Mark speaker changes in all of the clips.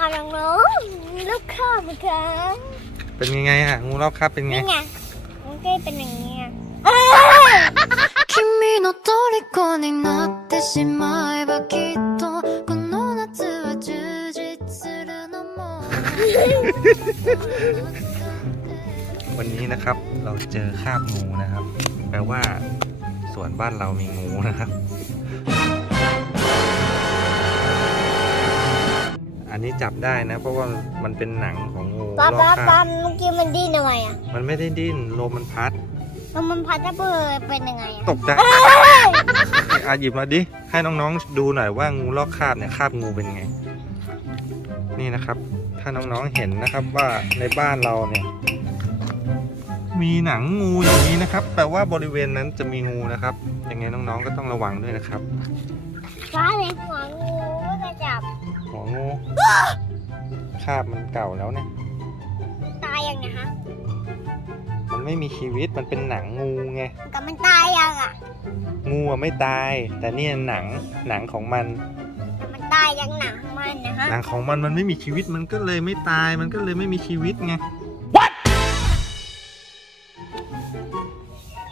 Speaker 1: ค่ะน้องๆลูกข้าวมันค่ะ
Speaker 2: เป็นยังไงอะงูรอบคาบเป็นไง
Speaker 1: นี่ไงมันก็เป็นอย่างนี้ย
Speaker 3: 君の虜になってしまえばきっとこの夏は充実するのも
Speaker 2: วันนี้นะครับ เราเจอคราบงูนะครับ แปลว่าสวนบ้านเรามีงูนะครับ อันนี้จับได้นะ เพราะว่ามันเป็นหนังของงู
Speaker 1: ป๊าร
Speaker 2: อบ
Speaker 1: ป๊า
Speaker 2: คา
Speaker 1: ป๊า
Speaker 2: บ
Speaker 1: เมื่อกี้มันดิ้นทำไมอะ
Speaker 2: มันไม่ได้ดิ้นลมมันพัด
Speaker 1: แล้วมันพัดจะเปิดเป็นยังไงอะ
Speaker 2: ตกใจอาหยิบมาดิ ให้น้องๆดูหน่อยว่างูลอกคราบเนี่ยคราบงูเป็นไง นี่นะครับ ถ้าน้องๆเห็นนะครับว่าในบ้านเราเนี่ย มีหนังงูอย่างนี้นะครับ แปลว่าบริเวณนั้นจะมีงูนะครับยังไงน้องๆก็ต้องระวังด้วยนะครับ
Speaker 1: ฟ้าในหัวงูก็จะจับ
Speaker 2: หัวงู คราบมันเก่าแล้วเนี่ย
Speaker 1: ตายยังไงฮะ
Speaker 2: มันไม่มีชีวิตมันเป็นหนังงูไง
Speaker 1: กับมันตายยังอะ
Speaker 2: งูอะไม่ตาย แต่เนี่ยหนังหนังของมัน
Speaker 1: แต่มันตายยังหนังมันนะฮะ
Speaker 2: หนังของมันมันไม่มีชีวิตมันก็เลยไม่ตายมันก็เลยไม่มีชีวิตไง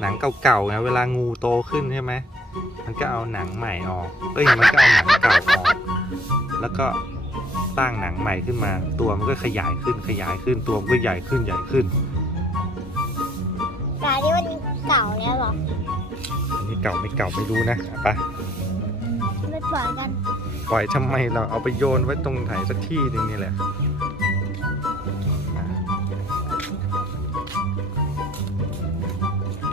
Speaker 2: หนังเก่าๆไงเวลางูโตขึ้นใช่ไหมมันก็เอาหนังใหม่ออกเอ้ยมันก็เอาหนังเก่าออก แล้วก็ สร้างหนังใหม่ขึ้นมา ตัวมันก็ขยายขึ้นขยายขึ้นตัวมันก็ใหญ่ขึ้นใหญ่ขึ้น
Speaker 1: ตายที่มันเก่าแล้วเหรอ
Speaker 2: อันนี้เก่าไม่เก่าไม่รู้นะอะไป
Speaker 1: ไม่ปล่อยกัน
Speaker 2: ปล่อยทำไมเราเอาไปโยนไว้ตรงไหนสักที่หนึ่งนี่แหละอะ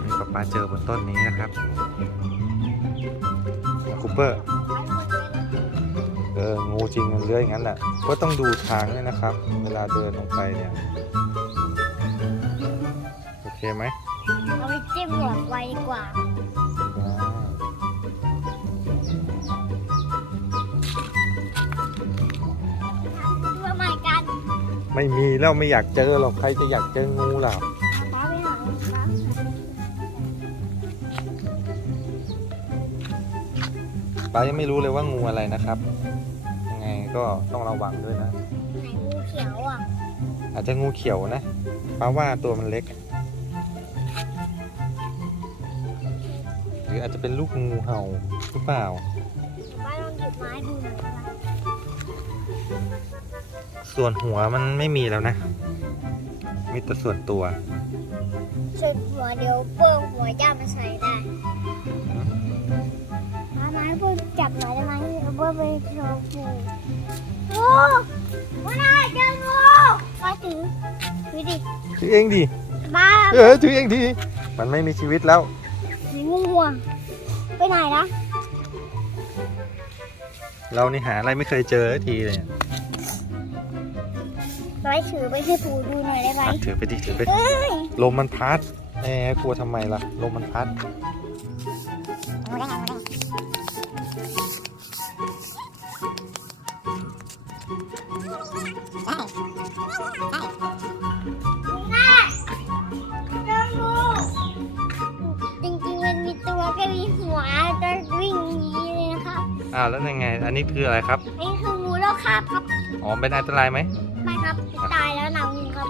Speaker 2: นี่ป๊าป๊าเจอบนต้นนี้นะครับคูเปอร์เอองู จริงมันเลื้อยอย่างนั้นแหละก็ต้องดูทางด้วยนะครับ เวลาเดินลงไปเนี่ย โอเคไหม
Speaker 1: เอาไปจิ้มหลอดไวดีกว่า
Speaker 2: อ่า
Speaker 1: เพื่อใหม่กัน
Speaker 2: ไม่มีแล้วไม่อยากเจอหรอกใครจะอยากเจองูล่ะ
Speaker 1: ป้าไปหาป้า
Speaker 2: ป้ายังไม่รู้เลยว่างูอะไรนะครับยัง ไงก็ต้องระวังด้วยนะ
Speaker 1: ไหนงูเขียวอะ
Speaker 2: อาจจะงูเขียวนะป้าว่าตัวมันเล็ก หรืออาจจะเป็นลูกงูเห่าหรือเปล่า
Speaker 1: ป้าลองหยิบไม้ดูหน่อยค่ะ
Speaker 2: ส่วนหัวมันไม่มีแล้วนะ มีแต่ส่วนตัว
Speaker 1: ส่วนหัวเดี๋ยวเปิ้งหัวย่ามาใส่ได้ป้าไม้เปิ้งจับหน่อยได้ไหม เปิ้งไปโชว์งูโอ้วันน่าเจองูป้าถือถือดิ
Speaker 2: ถือเองดิ
Speaker 1: ป้า
Speaker 2: เออถือเองดิมันไม่มีชีวิตแล้ว
Speaker 1: ถืองูห่วงไปไหนนะ
Speaker 2: เรานี่หาอะไรไม่เคยเจอสักทีเลยอะ
Speaker 1: ร้อยถือไปให้ปูดูหน่อยได้ไหม
Speaker 2: อะถือไปดิถือไป
Speaker 1: เอ้ย
Speaker 2: ลมมันพัดแหมกลัวทำไมล่ะลมมันพัด
Speaker 1: แอ้า
Speaker 2: วแล้วยังไง อันนี้คืออะไรครับ
Speaker 1: นี่คืองูแล้วครับครับ
Speaker 2: อ๋อ เป็นอันตรายไหม
Speaker 1: ไม่ครับ ตายแล้วหนังงูครับ